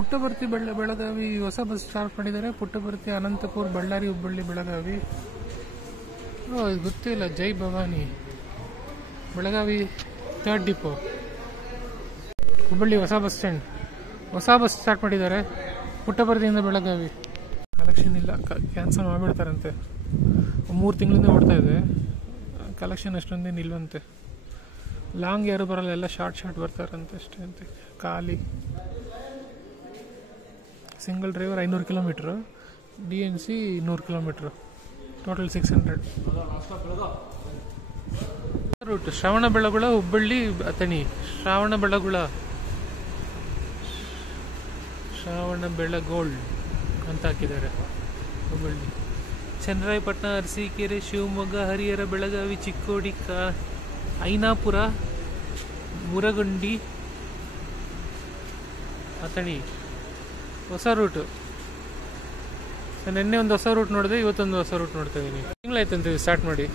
ಪುಟ್ಟಪರ್ತಿ ಬೆಳಗಾವಿ ಹೊಸ bus start ಮಾಡಿದ್ದಾರೆ. ಪುಟ್ಟಪರ್ತಿ ಅನಂತಪುರ ಬಳ್ಳಾರಿ ಹುಬ್ಬಳ್ಳಿ ಬೆಳಗಾವಿ. ಇದು ಗೊತ್ತಿಲ್ಲ. Jai Bhavani Belagavi 3rd depot. ಹುಬ್ಬಳ್ಳಿ ಹೊಸ ಬಸ್ ಸ್ಟ್ಯಾಂಡ್. ಹೊಸ ಬಸ್ ಸ್ಟಾರ್ಟ್ ಮಾಡಿದ್ದಾರೆ ಪುಟ್ಟಪರ್ತಿಯಿಂದ ಬೆಳಗಾವಿ. ಕಲೆಕ್ಷನ್ ಇಲ್ಲ, ಕ್ಯಾನ್ಸಲ್ ಮಾಡಿಬಿಡ್ತಾರಂತೆ. 3 ತಿಂಗಳಿಂದ ಓಡ್ತಾ ಇದೆ. ಕಲೆಕ್ಷನ್ ಅಷ್ಟೊಂದೇನು ಇಲ್ವಂತೆ. ಲಾಂಗ್ ಯಾರು ಬರಲ್ಲ, ಎಲ್ಲ ಶಾರ್ಟ್ ಬರ್ತಾರಂತೆ ಅಷ್ಟೇ ಅಂತೆ. ಖಾಲಿ single driver 500 kilometre, DNC 100 kilometre, total 600. Route Shravanabelagola Hubballi Athani. Shravanabelagola ಅಂತ ಹಾಕಿದ್ದಾರೆ. ಹುಬ್ಬಳ್ಳಿ, ಚನ್ನರಾಯಪಟ್ಟಣ, ಅರಸೀಕೆರೆ, ಶಿವಮೊಗ್ಗ, ಹರಿಹರ, ಬೆಳಗಾವಿ, ಚಿಕ್ಕೋಡಿ, ಐನಾಪುರ, ಮುರಗುಂಡಿ, ಅಥಣಿ. ಹೊಸ ರೂಟು. ನಿನ್ನೆ ಒಂದು ಹೊಸ ರೂಟ್ ನೋಡಿದೆ, ಇವತ್ತೊಂದು ಹೊಸ ರೂಟ್ ನೋಡ್ತಾ ಇದ್ದೀನಿ. ತಿಂಗಳಾಯ್ತಂತೆ ಸ್ಟಾರ್ಟ್ ಮಾಡಿ.